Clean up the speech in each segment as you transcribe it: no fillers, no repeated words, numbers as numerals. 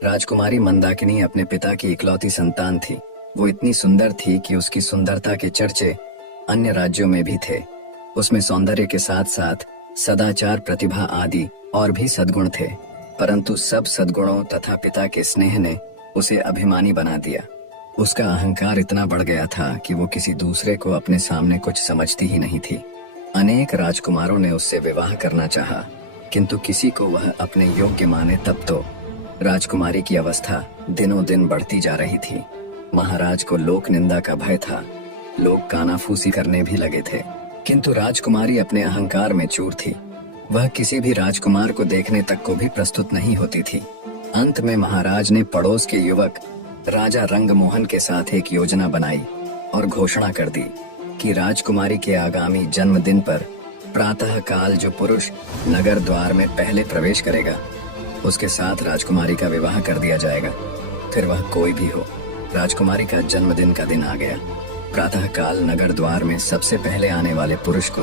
राजकुमारी मंदाकिनी अपने पिता की इकलौती संतान थी। वो इतनी सुंदर थी कि उसकी सुंदरता के चर्चे अन्य राज्यों में भी थे। उसमें सौंदर्य के साथ साथ सदाचार, प्रतिभा आदि और भी सद्गुण थे। परंतु सब सद्गुणों तथा पिता के स्नेह ने उसे अभिमानी बना दिया। उसका अहंकार इतना बढ़ गया था कि वो किसी दूसरे को अपने सामने कुछ समझती ही नहीं थी। अनेक राजकुमारों ने उससे विवाह करना चाहा, किंतु किसी को वह अपने योग्य माने तब तो। राजकुमारी की अवस्था दिनों दिन बढ़ती जा रही थी। महाराज को लोक निंदा का भय था। लोग कानाफूसी करने भी लगे थे, किंतु राजकुमारी अपने अहंकार में चूर थी। वह किसी भी राजकुमार को देखने तक को भी प्रस्तुत नहीं होती थी। अंत में महाराज ने पड़ोस के युवक राजा रंगमोहन के साथ एक योजना बनाई और घोषणा कर दी कि राजकुमारी के आगामी जन्मदिन पर प्रातः काल जो पुरुष नगर द्वार में पहले प्रवेश करेगा, उसके साथ राजकुमारी का विवाह कर दिया जाएगा, फिर वह कोई भी हो। राजकुमारी का जन्मदिन का दिन आ गया। प्रातः काल नगर द्वार में सबसे पहले आने वाले पुरुष को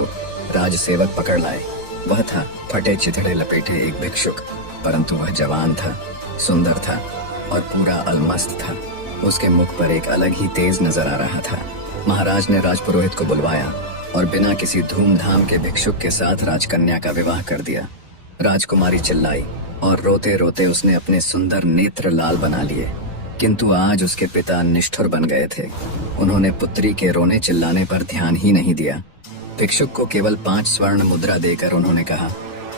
राजसेवक पकड़ लाए। वह था फटे चिथड़े लपेटे एक भिक्षुक, परंतु वह जवान था, सुंदर था और पूरा अलमस्त था। उसके मुख पर एक अलग ही तेज नजर आ रहा था। महाराज ने राजपुरोहित को बुलवाया और बिना किसी धूमधाम के भिक्षुक के साथ राजकन्या का विवाह कर दिया। राजकुमारी चिल्लाई और रोते रोते उसने अपने सुंदर नेत्र लाल बना लिए। किंतु आज उसके पिता निष्ठुर बन गए थे। उन्होंने पुत्री के रोने चिल्लाने पर ध्यान ही नहीं दिया। भिक्षुक को केवल 5 स्वर्ण मुद्रा देकर उन्होंने कहा,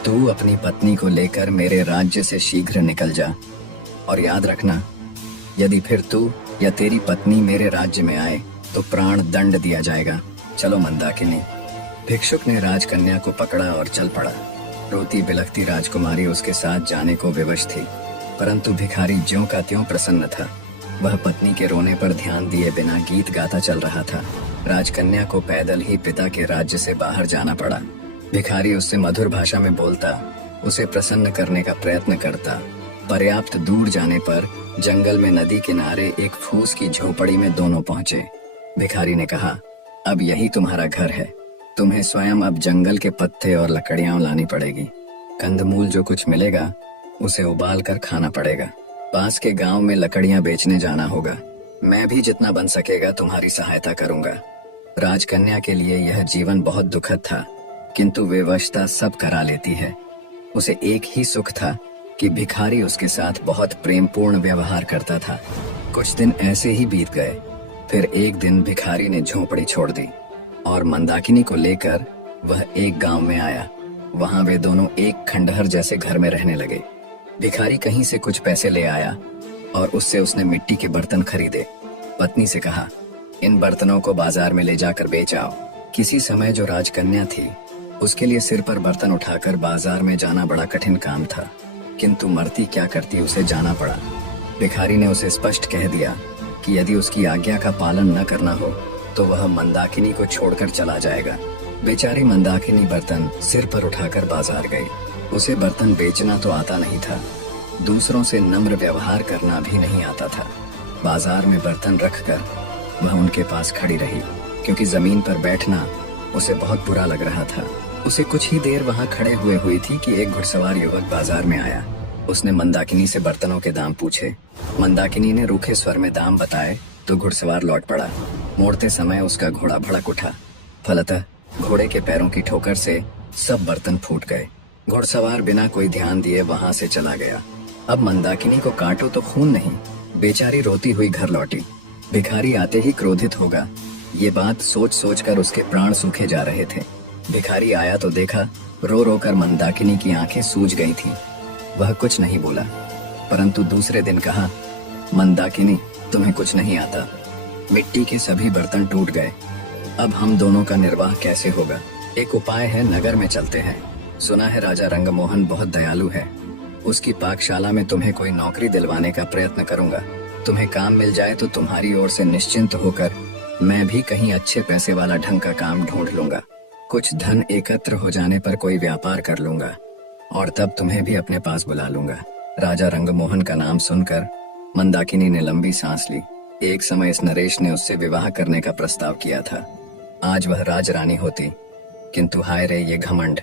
तू अपनी पत्नी को लेकर मेरे राज्य से शीघ्र निकल जा, और याद रखना, यदि फिर तू या तेरी पत्नी मेरे राज्य में आए तो प्राण दंड दिया जाएगा। चलो मंदाकिनी। भिक्षुक ने राजकन्या को पकड़ा और चल पड़ा। रोती बिलखती राजकुमारी उसके साथ जाने को विवश थी, परंतु भिखारी ज्यों का त्यों प्रसन्न था। वह पत्नी के रोने पर ध्यान दिए बिना गीत गाता चल रहा था। राजकन्या को पैदल ही पिता के राज्य से बाहर जाना पड़ा। भिखारी उससे मधुर भाषा में बोलता, उसे प्रसन्न करने का प्रयत्न करता। पर्याप्त दूर जाने पर जंगल में नदी किनारे एक फूस की झोपड़ी में दोनों पहुंचे। भिखारी ने कहा, अब यही तुम्हारा घर है। तुम्हें स्वयं अब जंगल के पत्ते और लकड़ियां लानी पड़ेगी। कंदमूल जो कुछ मिलेगा उसे उबाल कर खाना पड़ेगा। पास के गांव में लकड़ियां बेचने जाना होगा। मैं भी जितना बन सकेगा तुम्हारी सहायता करूंगा। राजकन्या के लिए यह जीवन बहुत दुखद था, किंतु विवशता सब करा लेती है। उसे एक ही सुख था कि भिखारी उसके साथ बहुत प्रेमपूर्ण व्यवहार करता था। कुछ दिन ऐसे ही बीत गए। फिर एक दिन भिखारी ने झोपड़ी छोड़ दी और मंदाकिनी को लेकर वह एक गांव में आया। वहां वे दोनों एक खंडहर जैसे घर में रहने लगे। भिखारी कहीं से कुछ पैसे ले आया और उससे उसने मिट्टी के बर्तन खरीदे। पत्नी से कहा, इन बर्तनों को बाजार में ले जाकर बेच आओ। किसी समय जो राजकन्या थी, उसके लिए सिर पर बर्तन उठाकर बाजार में जाना बड़ा कठिन काम था, किंतु मरती क्या करती, उसे जाना पड़ा। भिखारी ने उसे स्पष्ट कह दिया कि यदि उसकी आज्ञा का पालन न करना हो तो वह मंदाकिनी को छोड़कर चला जाएगा। बेचारी मंदाकिनी बर्तन सिर पर उठाकर बाजार गई। उसे बर्तन बेचना तो आता नहीं था, दूसरों से नम्र व्यवहार करना भी नहीं आता था। बाजार में बर्तन रखकर वह उनके पास खड़ी रही, क्योंकि जमीन पर बैठना उसे बहुत बुरा लग रहा था। उसे कुछ ही देर वहां खड़े हुए हुई थी कि एक घुड़सवार युवक बाजार में आया। उसने मंदाकिनी से बर्तनों के दाम पूछे। मंदाकिनी ने रूखे स्वर में दाम बताए तो घुड़सवार लौट पड़ा। मोड़ते समय उसका घोड़ा भड़क उठा। फलतः घोड़े के पैरों की ठोकर से सब बर्तन फूट गए। घुड़सवार बिना कोई ध्यान दिए वहां से चला गया। अब मंदाकिनी को काटो तो खून नहीं। बेचारी रोती हुई घर लौटी। भिखारी आते ही क्रोधित होगा, ये बात सोच सोच कर उसके प्राण सूखे जा रहे थे। भिखारी आया तो देखा रो रो कर मंदाकिनी की आंखें सूज गई थी। वह कुछ नहीं बोला, परंतु दूसरे दिन कहा, मंदाकिनी, तुम्हें कुछ नहीं आता। मिट्टी के सभी बर्तन टूट गए। अब हम दोनों का निर्वाह कैसे होगा? एक उपाय है, नगर में चलते हैं। सुना है राजा रंगमोहन बहुत दयालु है। उसकी पाकशाला में तुम्हें कोई नौकरी दिलवाने का प्रयत्न करूंगा। तुम्हें काम मिल जाए तो तुम्हारी ओर से निश्चिंत होकर मैं भी कहीं अच्छे पैसे वाला ढंग का काम ढूंढ लूंगा। कुछ धन एकत्र हो जाने पर कोई व्यापार कर लूंगा और तब तुम्हें भी अपने पास बुला लूंगा। राजा रंगमोहन का नाम सुनकर मंदाकिनी ने लंबी सांस ली। एक समय इस नरेश ने उससे विवाह करने का प्रस्ताव किया था। आज वह राजरानी होती, किंतु हाय रे ये घमंड,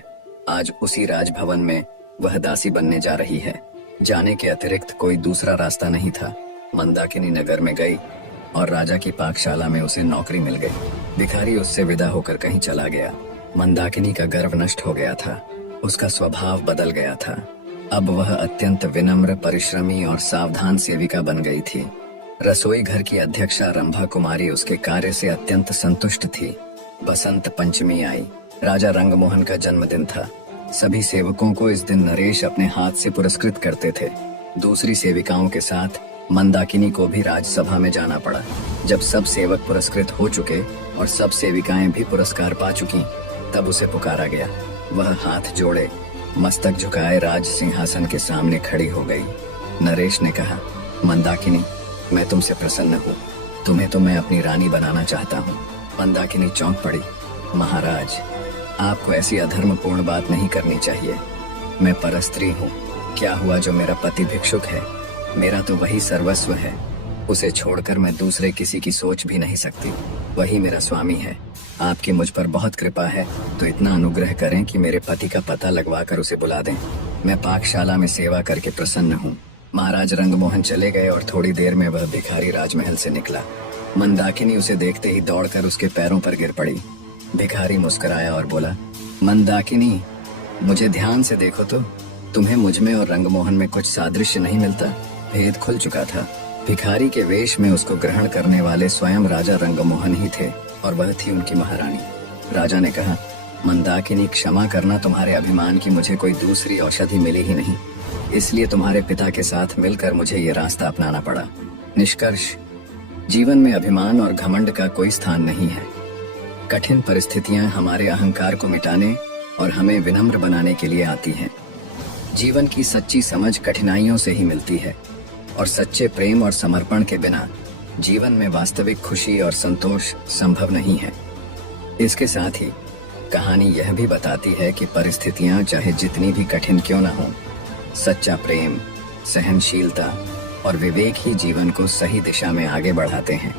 आज उसी राजभवन में वह दासी बनने जा रही है। जाने के अतिरिक्त कोई दूसरा रास्ता नहीं था। मंदाकिनी नगर में गई और राजा की पाकशाला में उसे नौकरी मिल गई। भिखारी उससे विदा होकर कहीं चला गया। मंदाकिनी का गर्व नष्ट हो गया था, उसका स्वभाव बदल गया था। अब वह अत्यंत विनम्र, परिश्रमी और सावधान सेविका बन गई थी। रसोई घर की अध्यक्षा रंभा कुमारी उसके कार्य से अत्यंत संतुष्ट थी। बसंत पंचमी आई। राजा रंगमोहन का जन्मदिन था। सभी सेवकों को इस दिन नरेश अपने हाथ से पुरस्कृत करते थे। दूसरी सेविकाओं के साथ मंदाकिनी को भी राजसभा में जाना पड़ा। जब सब सेवक पुरस्कृत हो चुके और सब सेविकाएं भी पुरस्कार पा चुकी, तब उसे पुकारा गया। वह हाथ जोड़े, मस्तक झुकाए राज सिंहासन के सामने खड़ी हो गई। नरेश ने कहा, मंदाकिनी, मैं तुमसे प्रसन्न हूँ। तुम्हें तो मैं अपनी रानी बनाना चाहता हूँ। मंदाकिनी चौंक पड़ी। महाराज, आपको ऐसी अधर्मपूर्ण बात नहीं करनी चाहिए। मैं परस्त्री हूँ। क्या हुआ जो मेरा पति भिक्षुक है? मेरा तो वही सर्वस्व है। उसे छोड़कर मैं दूसरे किसी की सोच भी नहीं सकती। वही मेरा स्वामी है। आपकी मुझ पर बहुत कृपा है, तो इतना अनुग्रह करें कि मेरे पति का पता लगवाकर उसे बुला दें। मैं पाकशाला में सेवा करके प्रसन्न हूँ। महाराज रंगमोहन चले गए और थोड़ी देर में वह भिखारी राजमहल से निकला। मंदाकिनी उसे देखते ही दौड़कर उसके पैरों पर गिर पड़ी। भिखारी मुस्कुराया और बोला, मंदाकिनी, मुझे ध्यान से देखो तो तुम्हें मुझ में और रंगमोहन में कुछ सादृश्य नहीं मिलता। भेद खुल चुका था। भिखारी के वेश में उसको ग्रहण करने वाले स्वयं राजा रंगमोहन ही थे और वह थी उनकी महारानी। राजा ने कहा, मंदाकिनी, क्षमा करना, तुम्हारे अभिमान की मुझे कोई दूसरी औषधि मिली ही नहीं, इसलिए तुम्हारे पिता के साथ मिलकर मुझे ये रास्ता अपनाना पड़ा। निष्कर्ष, जीवन में अभिमान और घमंड का कोई स्थान नहीं है। कठिन परिस्थितियां हमारे अहंकार को मिटाने और हमें विनम्र बनाने के लिए आती हैं। जीवन की सच्ची समझ कठिनाइयों से ही मिलती है और सच्चे प्रेम और समर्पण के बिना जीवन में वास्तविक खुशी और संतोष संभव नहीं है। इसके साथ ही कहानी यह भी बताती है कि परिस्थितियां चाहे जितनी भी कठिन क्यों न हो, सच्चा प्रेम, सहनशीलता और विवेक ही जीवन को सही दिशा में आगे बढ़ाते हैं।